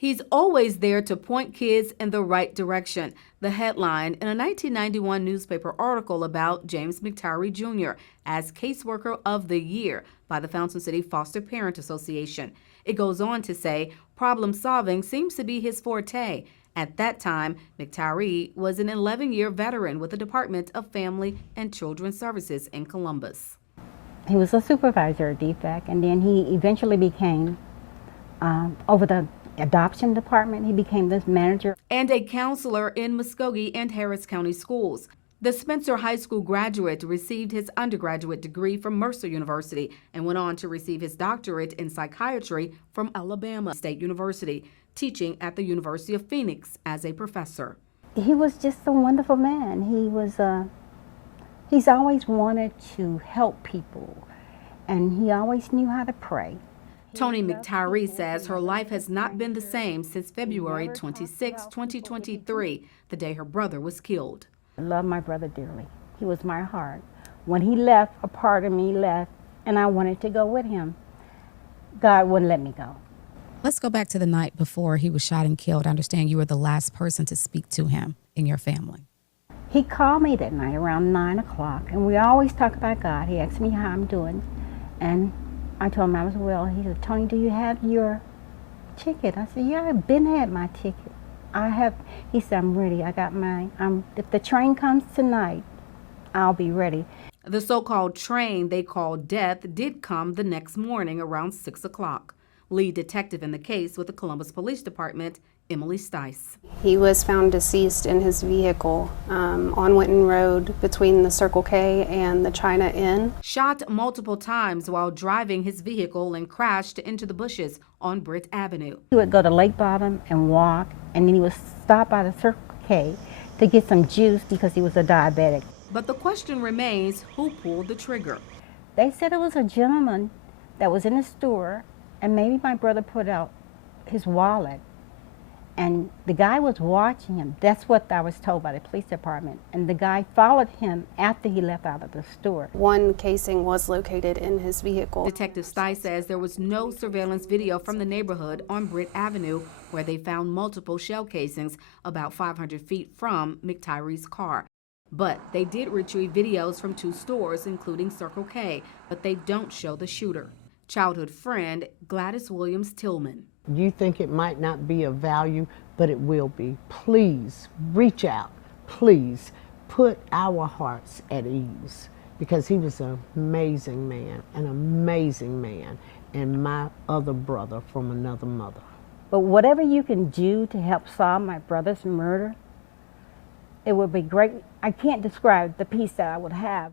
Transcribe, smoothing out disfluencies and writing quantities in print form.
He's always there to point kids in the right direction. The headline in a 1991 newspaper article about James McTyre Jr. as Caseworker of the Year by the Fountain City Foster Parent Association. It goes on to say problem solving seems to be his forte. At that time, McTyre was an 11-year veteran with the Department of Family and Children's Services in Columbus. He was a supervisor at DFACS, and then he eventually became, over the adoption department, he became this manager. And a counselor in Muskogee and Harris County schools. The Spencer High School graduate received his undergraduate degree from Mercer University and went on to receive his doctorate in psychiatry from Alabama State University, teaching at the University of Phoenix as a professor. He was just a wonderful man. He's always wanted to help people, and he always knew how to pray. Tony McTyre says her life has not been the same since February 26, 2023, the day her brother was killed. I love my brother dearly. He was my heart. When he left, a part of me left, and I wanted to go with him. God wouldn't let me go. Let's go back to the night before he was shot and killed. I understand you were the last person to speak to him in your family. He called me that night around 9 o'clock, and we always talk about God. He asked me how I'm doing, and I told him I was well. He said, Tony, do you have your ticket? I said, yeah, I've been had my ticket. He said, I'm ready. I got mine. If the train comes tonight, I'll be ready. The so-called train they called death did come the next morning around 6 o'clock. Lead detective in the case with the Columbus Police Department, Emily Stice. He was found deceased in his vehicle on Wynnton Road between the Circle K and the China Inn. Shot multiple times while driving his vehicle and crashed into the bushes on Britt Avenue. He would go to Lake Bottom and walk, and then he would stop by the Circle K to get some juice because he was a diabetic. But the question remains, who pulled the trigger? They said it was a gentleman that was in the store, and maybe my brother put out his wallet. And the guy was watching him. That's what I was told by the police department. And the guy followed him after he left out of the store. One casing was located in his vehicle. Detective Stice says there was no surveillance video from the neighborhood on Britt Avenue where they found multiple shell casings about 500 feet from McTyre's car. But they did retrieve videos from 2 stores, including Circle K, but they don't show the shooter. Childhood friend Gladys Williams Tillman. You think it might not be of value, but it will be. Please reach out. Please put our hearts at ease, because he was an amazing man, and my other brother from another mother. But whatever you can do to help solve my brother's murder, it would be great. I can't describe the peace that I would have.